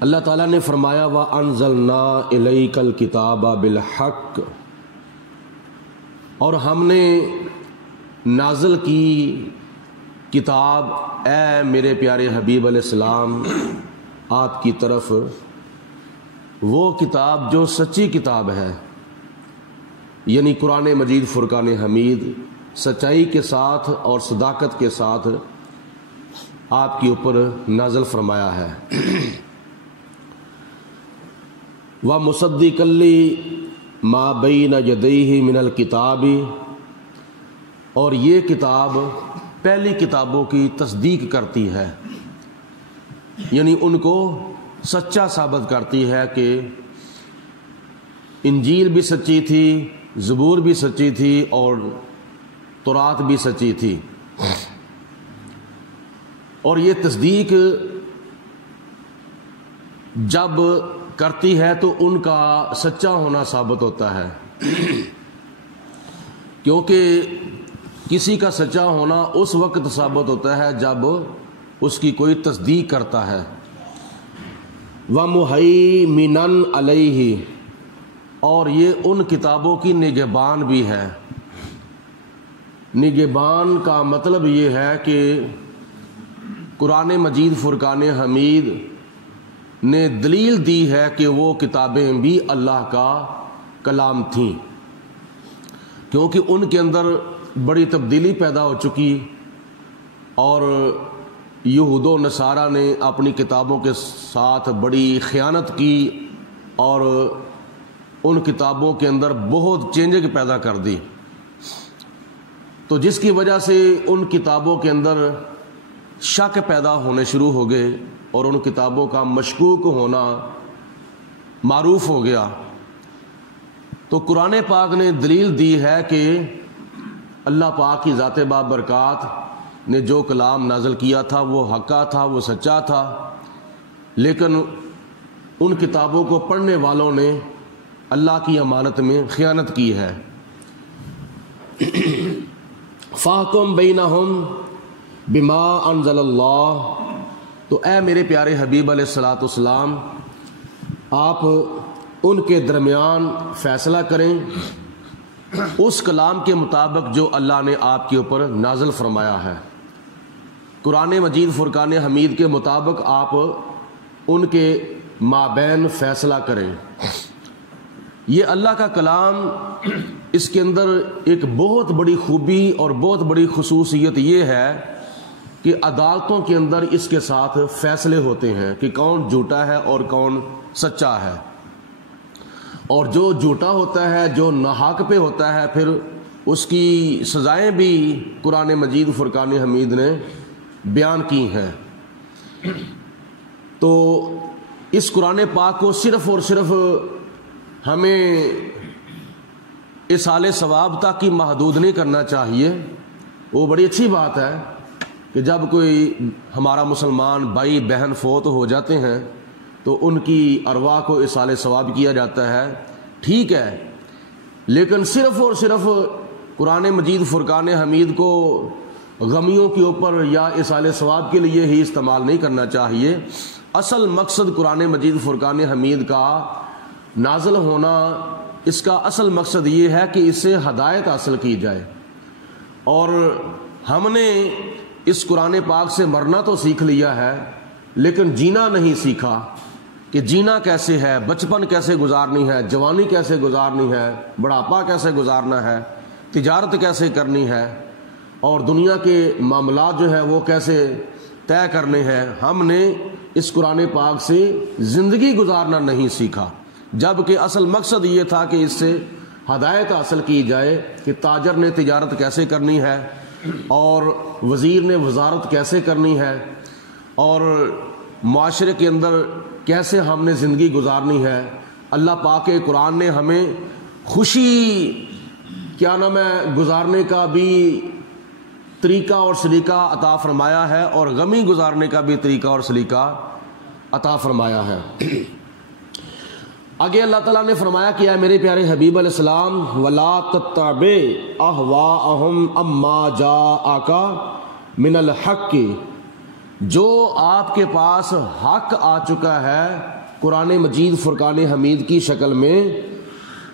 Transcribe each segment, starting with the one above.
اللہ تعالیٰ نے فرمایا وَأَنزَلْنَا إِلَيْكَ الْكِتَابَ بِالْحَقِّ، اور ہم نے نازل کی کتاب اے میرے پیارے حبیب علیہ السلام آپ کی طرف، وہ کتاب جو سچی کتاب ہے، یعنی قرآن مجید فرقان حمید سچائی کے ساتھ اور صداقت کے ساتھ آپ کے اوپر نازل فرمایا ہے۔ وَمُصَدِّقًا لِمَا بَيْنَ يَدَيْهِ مِنَ الْكِتَابِ، اور یہ کتاب پہلی کتابوں کی تصدیق کرتی ہے، یعنی ان کو سچا ثابت کرتی ہے کہ انجیل بھی سچی تھی، زبور بھی سچی تھی اور تورات بھی سچی تھی۔ اور یہ تصدیق جب کرتی ہے تو ان کا سچا ہونا ثابت ہوتا ہے، کیونکہ کسی کا سچا ہونا اس وقت ثابت ہوتا ہے جب اس کی کوئی تصدیق کرتا ہے۔ وَمُهَيْمِنًا عَلَيْهِ، اور یہ ان کتابوں کی نگہبان بھی ہے۔ نگہبان کا مطلب یہ ہے کہ قرآن مجید فرقان حمید نے دلیل دی ہے کہ وہ کتابیں بھی اللہ کا کلام تھیں، کیونکہ ان کے اندر بڑی تبدیلی پیدا ہو چکی اور یہود و نصارہ نے اپنی کتابوں کے ساتھ بڑی خیانت کی اور ان کتابوں کے اندر بہت چینجنگ پیدا کر دی، تو جس کی وجہ سے ان کتابوں کے اندر شک پیدا ہونے شروع ہو گئے اور ان کتابوں کا مشکوک ہونا معروف ہو گیا۔ تو قرآن پاک نے دلیل دی ہے کہ اللہ پاک کی ذات بابرکات نے جو کلام نازل کیا تھا وہ حقہ تھا، وہ سچا تھا، لیکن ان کتابوں کو پڑھنے والوں نے اللہ کی امانت میں خیانت کی ہے۔ فَاحْكُم بَيْنَهُم بِمَا أَنزَلَ اللَّهُ، تو اے میرے پیارے حبیب علیہ الصلاۃ والسلام آپ ان کے درمیان فیصلہ کریں اس کلام کے مطابق جو اللہ نے آپ کے اوپر نازل فرمایا ہے۔ قرآن مجید فرقان حمید کے مطابق آپ ان کے مابین فیصلہ کریں۔ یہ اللہ کا کلام، اس کے اندر ایک بہت بڑی خوبی اور بہت بڑی خصوصیت یہ ہے کہ عدالتوں کے اندر اس کے ساتھ فیصلے ہوتے ہیں کہ کون جھوٹا ہے اور کون سچا ہے، اور جو جھوٹا ہوتا ہے، جو ناحق پہ ہوتا ہے، پھر اس کی سزائیں بھی قرآن مجید فرقان حمید نے بیان کی ہیں۔ تو اس قرآن پاک کو صرف اور صرف ہمیں ایصال ثواب تک کی محدود نہیں کرنا چاہیے۔ وہ بڑی اچھی بات ہے کہ جب کوئی ہمارا مسلمان بھائی بہن فوت ہو جاتے ہیں تو ان کی ارواح کو ایصال ثواب کیا جاتا ہے، ٹھیک ہے، لیکن صرف اور صرف قرآن مجید فرقان حمید کو غمیوں کے اوپر یا ایصال ثواب کے لیے ہی استعمال نہیں کرنا چاہیے۔ اصل مقصد قرآن مجید فرقان حمید کا نازل ہونا، اس کا اصل مقصد یہ ہے کہ اس سے ہدایت حاصل کی جائے، اور ہم نے اس قرآن پاک سے مرنا تو سیکھ لیا ہے لیکن جینا نہیں سیکھا کہ جینا کیسے ہے، بچپن کیسے گزارنی ہے، جوانی کیسے گزارنی ہے، بڑھاپا کیسے گزارنا ہے، تجارت کیسے کرنی ہے، اور دنیا کے معاملات جو ہے وہ کیسے طے کرنے ہیں۔ ہم نے اس قرآن پاک سے زندگی گزارنا نہیں سیکھا، جبکہ اصل مقصد یہ تھا کہ اس سے ہدایت حاصل کی جائے کہ تاجر نے تجارت کیسے کرنی ہے اور وزیر نے وزارت کیسے کرنی ہے، اور معاشرے کے اندر کیسے ہم نے زندگی گزارنی ہے۔ اللہ پاک کے قرآن نے ہمیں خوشی گزارنے کا بھی طریقہ اور سلیقہ عطا فرمایا ہے اور غمی گزارنے کا بھی طریقہ اور سلیقہ عطا فرمایا ہے۔ آگے اللہ تعالیٰ نے فرمایا کہ اے میرے پیارے حبیب علیہ السلام وَلَا تَتَّبِعْ أَهْوَاءَهُمْ عَمَّا جَاءَكَ مِنَ الْحَقِّ جو آپ کے پاس حق آ چکا ہے قرآن مجید فرقان حمید کی شکل میں،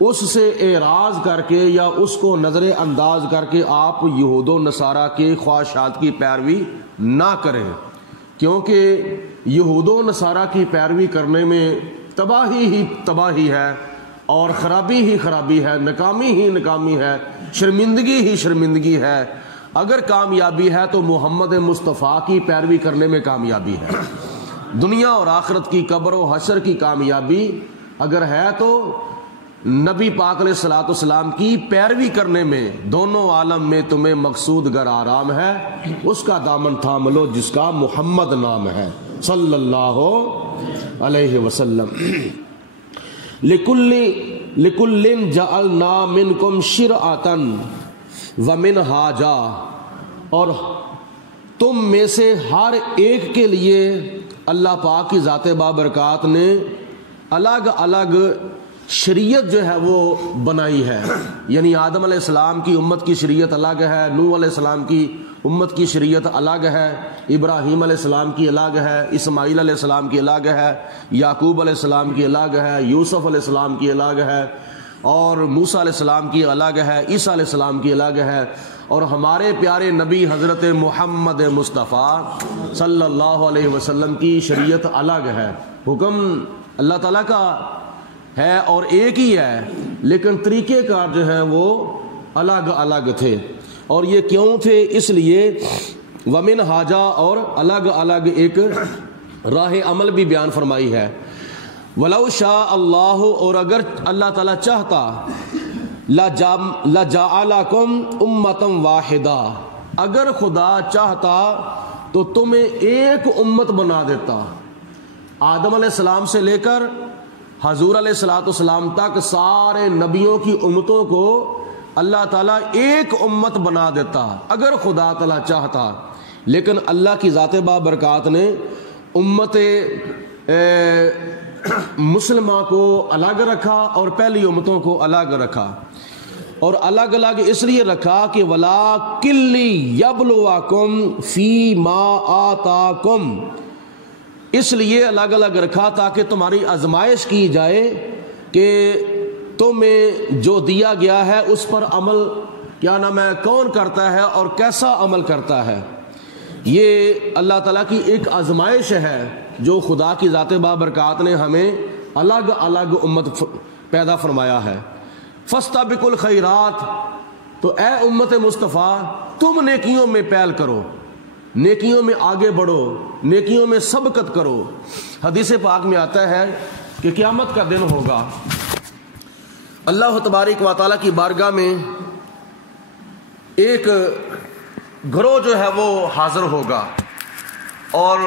اس سے اعراض کر کے یا اس کو نظر انداز کر کے آپ یہود و نصارہ کے خواہشات کی پیروی نہ کریں، کیونکہ یہود و نصارہ کی پیروی کرنے میں تباہی ہی تباہی ہے، اور خرابی ہی خرابی ہے، ناکامی ہی ناکامی ہے، شرمندگی ہی شرمندگی ہے۔ اگر کامیابی ہے تو محمد مصطفیٰ کی پیروی کرنے میں کامیابی ہے۔ دنیا اور آخرت کی، قبر و حشر کی کامیابی اگر ہے تو نبی پاک علیہ الصلوۃ والسلام کی پیروی کرنے میں، دونوں عالم میں تمہیں مقصود گر آرام ہے، اس کا دامن تھام لو جس کا محمد نام ہے صلی اللہ علیہ وسلم۔ لِكُلٍّ جَعَلْنَا مِنْكُمْ شِرْعَةً وَمِنْهَاجًا، اور تم میں سے ہر ایک کے لیے اللہ پاک کی ذات بابرکات نے الگ الگ شریعت جو ہے وہ بنائی ہے، یعنی آدم علیہ السلام کی امت کی شریعت الگ ہے، نوح علیہ السلام کی امت کی شریعت الگ ہے، ابراہیم علیہ السلام کی الگ ہے، اسماعیل علیہ السلام کی الگ ہے، یعقوب علیہ السلام کی الگ ہے، یوسف علیہ السلام کی الگ ہے، اور موسیٰ علیہ السلام کی الگ ہے، عیسیٰ علیہ السلام کی الگ ہے، اور ہمارے پیارے نبی حضرت محمد مصطفیٰ صلی اللہ علیہ وسلم کی شریعت الگ ہے۔ حکم اللہ تعالیٰ کا ہے اور ایک ہی ہے، لیکن طریقہ کار جو ہیں وہ الگ الگ تھے، اور یہ کیوں تھے؟ اس لیے ومن حاجہ، اور الگ الگ ایک راہ عمل بھی بیان فرمائی ہے۔ ولو شاء اللہ، اور اگر اللہ تعالیٰ چاہتا، لجعلکم امۃ واحدہ، اگر خدا چاہتا تو تمہیں ایک امت بنا دیتا۔ آدم علیہ السلام سے لے کر حضور علیہ الصلوۃ والسلام تک سارے نبیوں کی امتوں کو اللہ تعالیٰ ایک امت بنا دیتا اگر خدا تعالیٰ چاہتا، لیکن اللہ کی ذات بابرکات نے امت مسلمہ کو الگ رکھا اور پہلی امتوں کو الگ رکھا، اور الگ الگ اس لیے رکھا کہ وَلَٰكِن لِّيَبْلُوَكُمْ فِي مَا آتَاكُمْ، اس لیے الگ الگ رکھا تاکہ تمہاری آزمائش کی جائے کہ تمہیں جو دیا گیا ہے اس پر عمل کیا نام ہے کون کرتا ہے اور کیسا عمل کرتا ہے۔ یہ اللہ تعالیٰ کی ایک آزمائش ہے جو خدا کی ذات بابرکات نے ہمیں الگ الگ امت پیدا فرمایا ہے۔ فاستبقوا الخیرات، تو اے امت مصطفیٰ تم نیکیوں میں پہل کرو، نیکیوں میں آگے بڑھو، نیکیوں میں سبقت کرو۔ حدیث پاک میں آتا ہے کہ قیامت کا دن ہوگا، اللہ تبارک و تعالیٰ کی بارگاہ میں ایک گروہ جو ہے وہ حاضر ہوگا، اور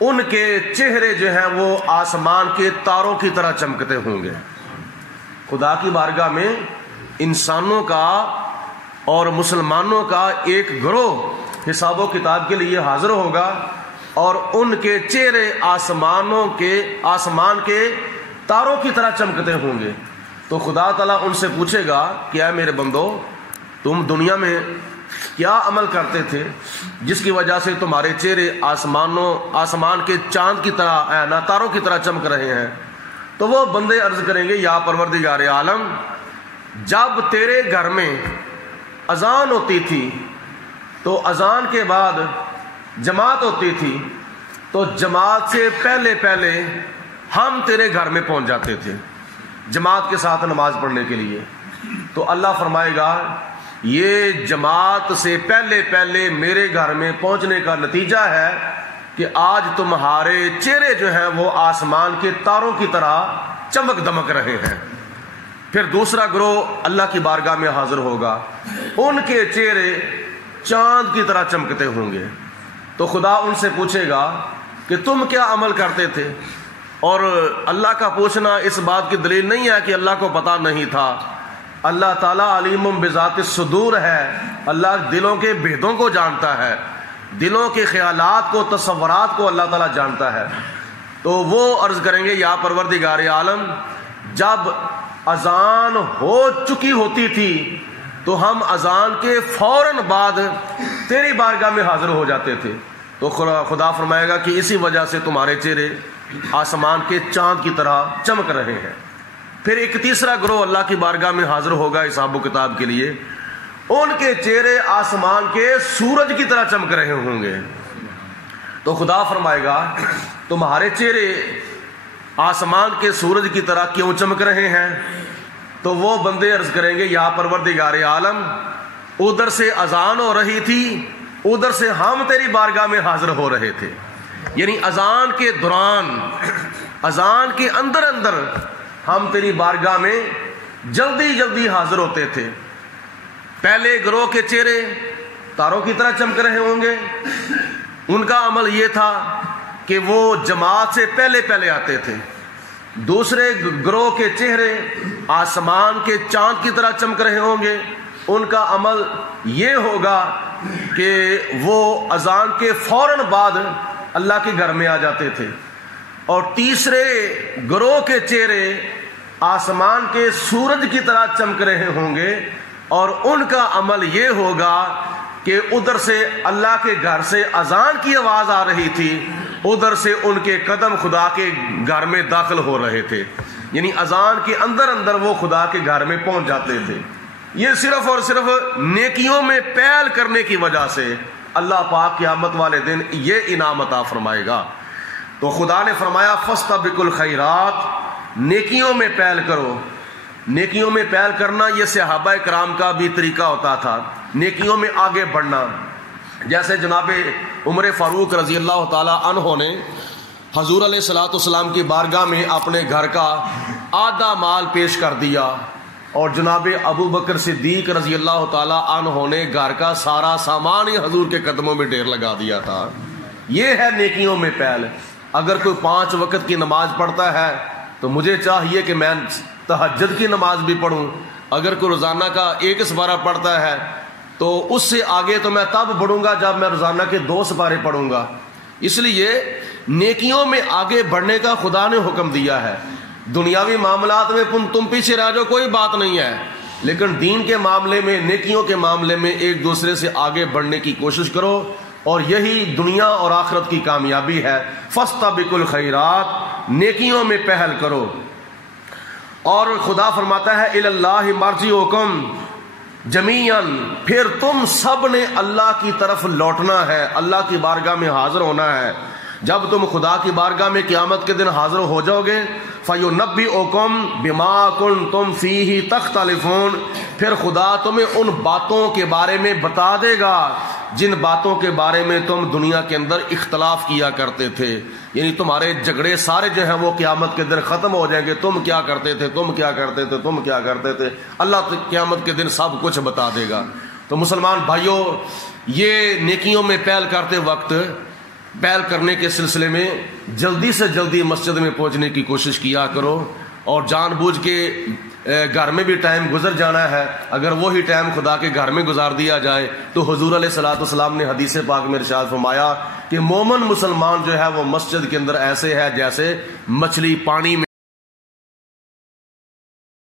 ان کے چہرے جو ہیں وہ آسمان کے تاروں کی طرح چمکتے ہوں گے۔ خدا کی بارگاہ میں انسانوں کا اور مسلمانوں کا ایک گروہ حساب و کتاب کے لیے حاضر ہوگا، اور ان کے چہرے آسمان کے تاروں کی طرح چمکتے ہوں گے۔ تو خدا تعالیٰ ان سے پوچھے گا کہ اے میرے بندو، تم دنیا میں کیا عمل کرتے تھے جس کی وجہ سے تمہارے چہرے آسمان کے چاند کی طرح تاروں کی طرح چمک رہے ہیں؟ تو وہ بندے عرض کریں گے یا پروردگار عالم، جب تیرے گھر میں اذان ہوتی تھی تو اذان کے بعد جماعت ہوتی تھی، تو جماعت سے پہلے ہم تیرے گھر میں پہنچ جاتے تھے جماعت کے ساتھ نماز پڑھنے کے لیے۔ تو اللہ فرمائے گا یہ جماعت سے پہلے میرے گھر میں پہنچنے کا نتیجہ ہے کہ آج تمہارے چہرے جو ہیں وہ آسمان کے تاروں کی طرح چمک دمک رہے ہیں۔ پھر دوسرا گروہ اللہ کی بارگاہ میں حاضر ہوگا، ان کے چہرے چاند کی طرح چمکتے ہوں گے۔ تو خدا ان سے پوچھے گا کہ تم کیا عمل کرتے تھے؟ اور اللہ کا پوچھنا اس بات کی دلیل نہیں ہے کہ اللہ کو پتہ نہیں تھا۔ اللہ تعالیٰ علیم بذات الصدور ہے، اللہ دلوں کے بھیدوں کو جانتا ہے، دلوں کے خیالات کو، تصورات کو اللہ تعالیٰ جانتا ہے۔ تو وہ عرض کریں گے یا پروردگار عالم، جب اذان ہو چکی ہوتی تھی تو ہم اذان کے فوراً بعد تیری بارگاہ میں حاضر ہو جاتے تھے، تو خدا فرمائے گا کہ اسی وجہ سے تمہارے چہرے آسمان کے چاند کی طرح چمک رہے ہیں۔ پھر ایک تیسرا گروہ اللہ کی بارگاہ میں حاضر ہوگا حساب و کتاب کے لیے، ان کے چہرے آسمان کے سورج کی طرح چمک رہے ہوں گے۔ تو خدا فرمائے گا تمہارے چہرے آسمان کے سورج کی طرح کیوں چمک رہے ہیں؟ تو وہ بندے عرض کریں گے یا پروردگار عالم، ادھر سے اذان ہو رہی تھی، ادھر سے ہم تیری بارگاہ میں حاضر ہو رہے تھے۔ یعنی اذان کے دوران، اذان کے اندر اندر ہم تیری بارگاہ میں جلدی جلدی حاضر ہوتے تھے۔ پہلے گروہ کے چہرے تاروں کی طرح چمک رہے ہوں گے، ان کا عمل یہ تھا کہ وہ جماعت سے پہلے پہلے آتے تھے۔ دوسرے گروہ کے چہرے آسمان کے چاند کی طرح چمک رہے ہوں گے، ان کا عمل یہ ہوگا کہ وہ اذان کے فوراً بعد اللہ کے گھر میں آ جاتے تھے۔ اور تیسرے گروہ کے چہرے آسمان کے سورج کی طرح چمک رہے ہوں گے، اور ان کا عمل یہ ہوگا کہ ادھر سے اللہ کے گھر سے اذان کی آواز آ رہی تھی، ادھر سے ان کے قدم خدا کے گھر میں داخل ہو رہے تھے۔ یعنی اذان کے اندر اندر وہ خدا کے گھر میں پہنچ جاتے تھے۔ یہ صرف اور صرف نیکیوں میں پہل کرنے کی وجہ سے اللہ پاک قیامت والے دن یہ انعام عطا فرمائے گا۔ تو خدا نے فرمایا فاستبقوا الخیرات، نیکیوں میں پہل کرو۔ نیکیوں میں پہل کرنا یہ صحابہ کرام کا بھی طریقہ ہوتا تھا، نیکیوں میں آگے بڑھنا۔ جیسے جناب عمر فاروق رضی اللہ تعالی عنہ نے حضور علیہ الصلوۃ والسلام کی بارگاہ میں اپنے گھر کا آدھا مال پیش کر دیا، اور جناب ابو بکر صدیق رضی اللہ تعالی عنہ نے گھر کا سارا سامان ہی حضور کے قدموں میں ڈھیر لگا دیا تھا۔ یہ ہے نیکیوں میں پہل۔ اگر کوئی 5 وقت کی نماز پڑھتا ہے تو مجھے چاہیے کہ میں تہجد کی نماز بھی پڑھوں۔ اگر کوئی روزانہ کا 1 سپارہ پڑھتا ہے تو اس سے آگے تو میں تب بڑھوں گا جب میں روزانہ کے 2 سپارے پڑھوں گا۔ اس لیے نیکیوں میں آگے بڑھنے کا خدا نے حکم دیا ہے۔ دنیاوی معاملات میں تم پیچھے رہ جاؤ کوئی بات نہیں ہے، لیکن دین کے معاملے میں، نیکیوں کے معاملے میں ایک دوسرے سے آگے بڑھنے کی کوشش کرو، اور یہی دنیا اور آخرت کی کامیابی ہے۔ فاستبقوا الخیرات، نیکیوں میں پہل کرو۔ اور خدا فرماتا ہے الی اللہ مرجعکم جمیعا، پھر تم سب نے اللہ کی طرف لوٹنا ہے، اللہ کی بارگاہ میں حاضر ہونا ہے۔ جب تم خدا کی بارگاہ میں قیامت کے دن حاضر ہو جاؤ گے، فَيُنَبِّئُكُم بِمَا كُنتُمْ فِيهِ تَخْتَلِفُونَ، پھر خدا تمہیں ان باتوں کے بارے میں بتا دے گا جن باتوں کے بارے میں تم دنیا کے اندر اختلاف کیا کرتے تھے۔ یعنی تمہارے جھگڑے سارے جو ہیں وہ قیامت کے دن ختم ہو جائیں گے، تم کیا کرتے تھے، تم کیا کرتے تھے، تم کیا کرتے تھے، اللہ قیامت کے دن سب کچھ بتا دے گا۔ تو مسلمان بھائیوں، یہ نیکیوں میں پہل کرتے وقت، پہل کرنے کے سلسلے میں جلدی سے جلدی مسجد میں پہنچنے کی کوشش کیا کرو، اور جان بوجھ کے گھر میں بھی ٹائم گزر جانا ہے، اگر وہی ٹائم خدا کے گھر میں گزار دیا جائے تو حضور علیہ الصلوۃ والسلام نے حدیث پاک میں ارشاد فرمایا کہ مومن مسلمان جو ہے وہ مسجد کے اندر ایسے ہے جیسے مچھلی پانی